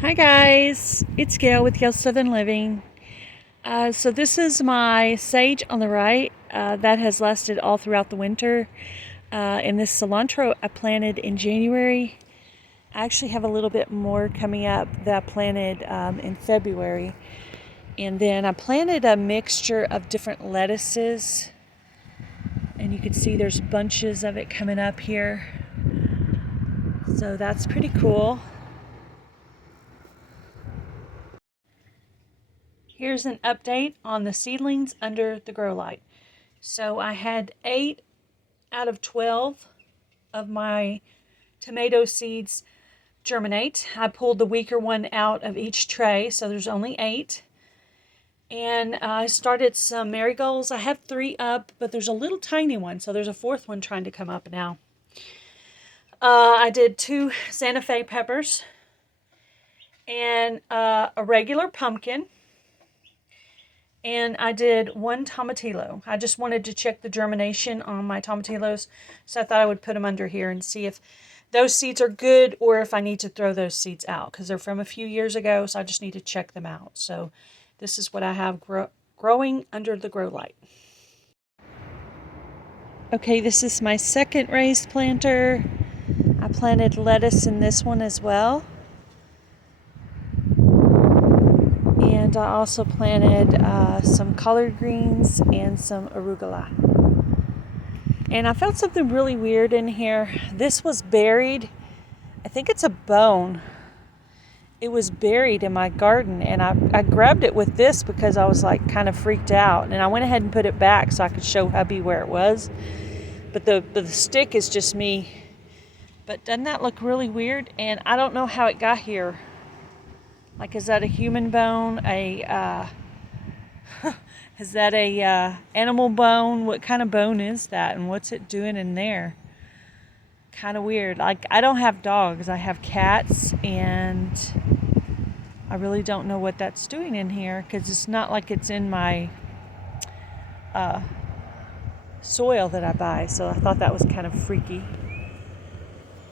Hi guys, it's Gail with Gail's Southern Living. So this is my sage on the right that has lasted all throughout the winter. And this cilantro I planted in January. I actually have a little bit more coming up that I planted in February. And then I planted a mixture of different lettuces. And you can see there's bunches of it coming up here. So that's pretty cool. Here's an update on the seedlings under the grow light. So I had 8 out of 12 of my tomato seeds germinate. I pulled the weaker one out of each tray, so there's only 8. And I started some marigolds. I have 3 up, but there's a little tiny one, so there's a 4th one trying to come up now. I did 2 Santa Fe peppers and a regular pumpkin. And I did 1 tomatillo. I just wanted to check the germination on my tomatillos, so I thought I would put them under here and see if those seeds are good or if I need to throw those seeds out, because they're from a few years ago, so I just need to check them out. So this is what I have growing under the grow light. Okay, this is my second raised planter. I planted lettuce in this one as well. And I also planted some collard greens and some arugula. And I found something really weird in here. This was buried. I think it's a bone. It was buried in my garden, and I grabbed it with this because I was like kind of freaked out. And I went ahead and put it back so I could show hubby where it was. But the stick is just me. But doesn't that look really weird? And I don't know how it got here. Like, is that a human bone? Is that a animal bone? What kind of bone is that? And what's it doing in there? Kind of weird. Like, I don't have dogs. I have cats, and I really don't know what that's doing in here, because it's not like it's in my soil that I buy. So I thought that was kind of freaky.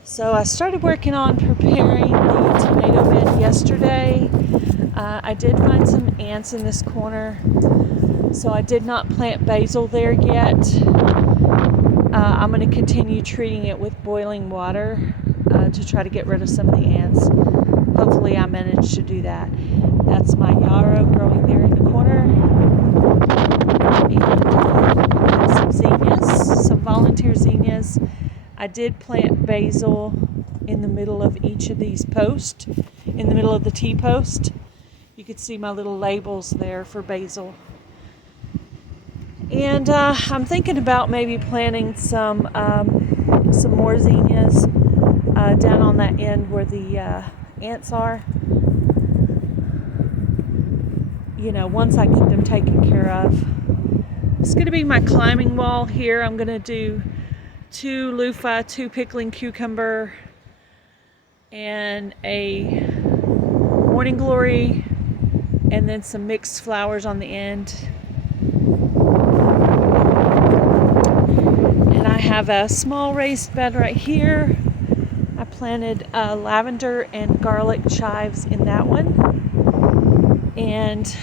So I started working on preparing the tomato bed yesterday. I did find some ants in this corner, so I did not plant basil there yet. I'm going to continue treating it with boiling water to try to get rid of some of the ants. Hopefully I managed to do that. That's my yarrow growing there in the corner. And some zinnias, some volunteer zinnias. I did plant basil in the middle of each of these posts, in the middle of the T-post. You can see my little labels there for basil. And I'm thinking about maybe planting some more zinnias down on that end where the ants are. You know, once I get them taken care of. It's going to be my climbing wall here. I'm going to do 2 loofah, 2 pickling cucumber, and a morning glory, and then some mixed flowers on the end. And I have a small raised bed right here. I planted lavender and garlic chives in that one. And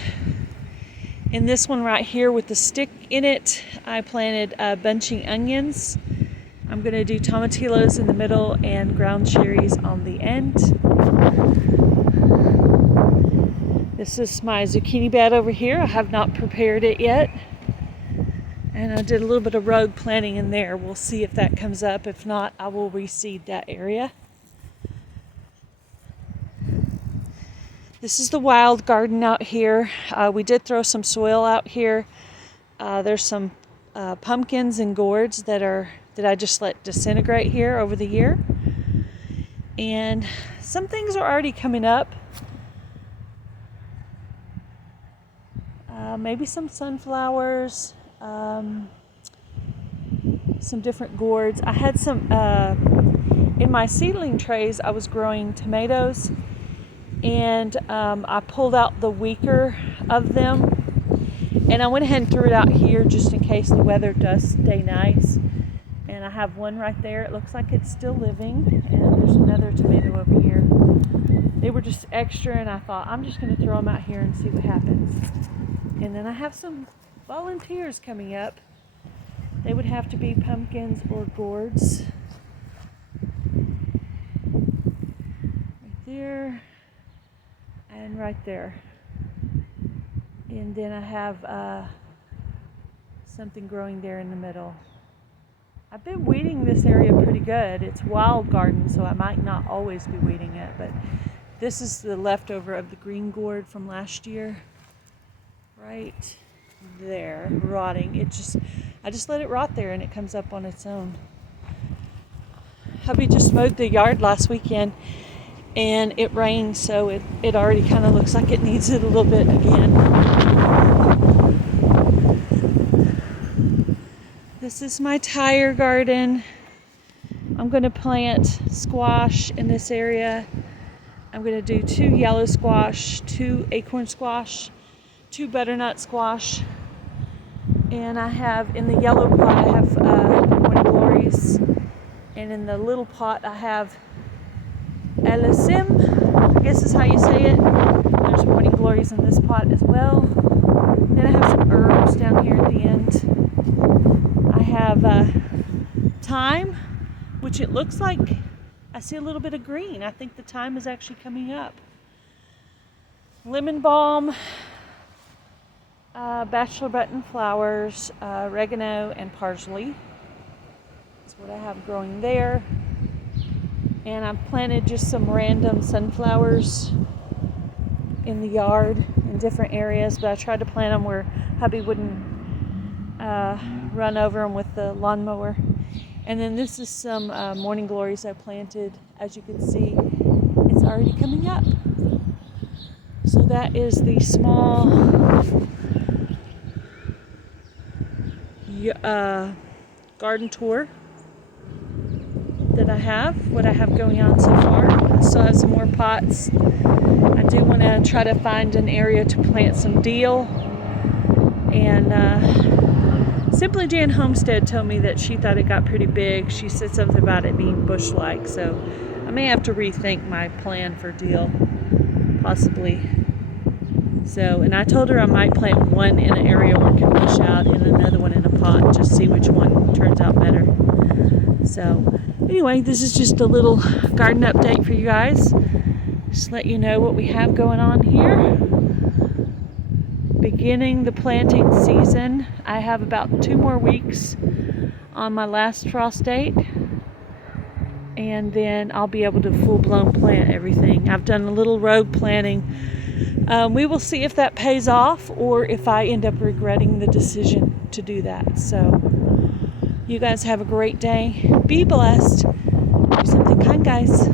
in this one right here with the stick in it, I planted bunching onions. I'm going to do tomatillos in the middle and ground cherries on the end. This is my zucchini bed over here. I have not prepared it yet. And I did a little bit of rogue planting in there. We'll see if that comes up. If not, I will reseed that area. This is the wild garden out here. We did throw some soil out here. There's some pumpkins and gourds that I just let disintegrate here over the year. And some things are already coming up. Maybe some sunflowers, some different gourds. I had some, in my seedling trays, I was growing tomatoes, and I pulled out the weaker of them. And I went ahead and threw it out here just in case the weather does stay nice. And I have one right there. It looks like it's still living. And there's another tomato over here. They were just extra, and I thought I'm just going to throw them out here and see what happens. And then I have some volunteers coming up. They would have to be pumpkins or gourds. Right there and right there. And then I have something growing there in the middle. I've been weeding this area pretty good. It's wild garden, so I might not always be weeding it, but this is the leftover of the green gourd from last year. Right there, rotting. I just let it rot there and it comes up on its own. Hubby just mowed the yard last weekend and it rained, so it already kind of looks like it needs it a little bit again. This is my tire garden. I'm going to plant squash in this area. I'm going to do 2 yellow squash, 2 acorn squash, 2 butternut squash. And I have, in the yellow pot, I have morning glories. And in the little pot, I have alisim, I guess is how you say it. There's morning glories in this pot as well. Then I have some herbs down here at the end. I have thyme, which it looks like I see a little bit of green. I think the thyme is actually coming up. Lemon balm, bachelor button flowers, oregano, and parsley. That's what I have growing there. And I've planted just some random sunflowers in the yard in different areas, but I tried to plant them where hubby wouldn't run over them with the lawnmower. And then this is some morning glories I planted. As you can see, it's already coming up. So that is the small garden tour that I have, what I have going on so far. I still have some more pots. I do want to try to find an area to plant some deal. And Simply Jan Homestead told me that she thought it got pretty big. She said something about it being bush-like, so I may have to rethink my plan for deal, possibly. So, and I told her I might plant one in an area one can push out and another one in a pot, just see which one turns out better. So, anyway, this is just a little garden update for you guys. Just let you know what we have going on here. Beginning the planting season. I have about 2 more weeks on my last frost date, and then I'll be able to full-blown plant everything. I've done a little road planting. We will see if that pays off or if I end up regretting the decision to do that. So you guys have a great day. Be blessed. Do something kind, guys.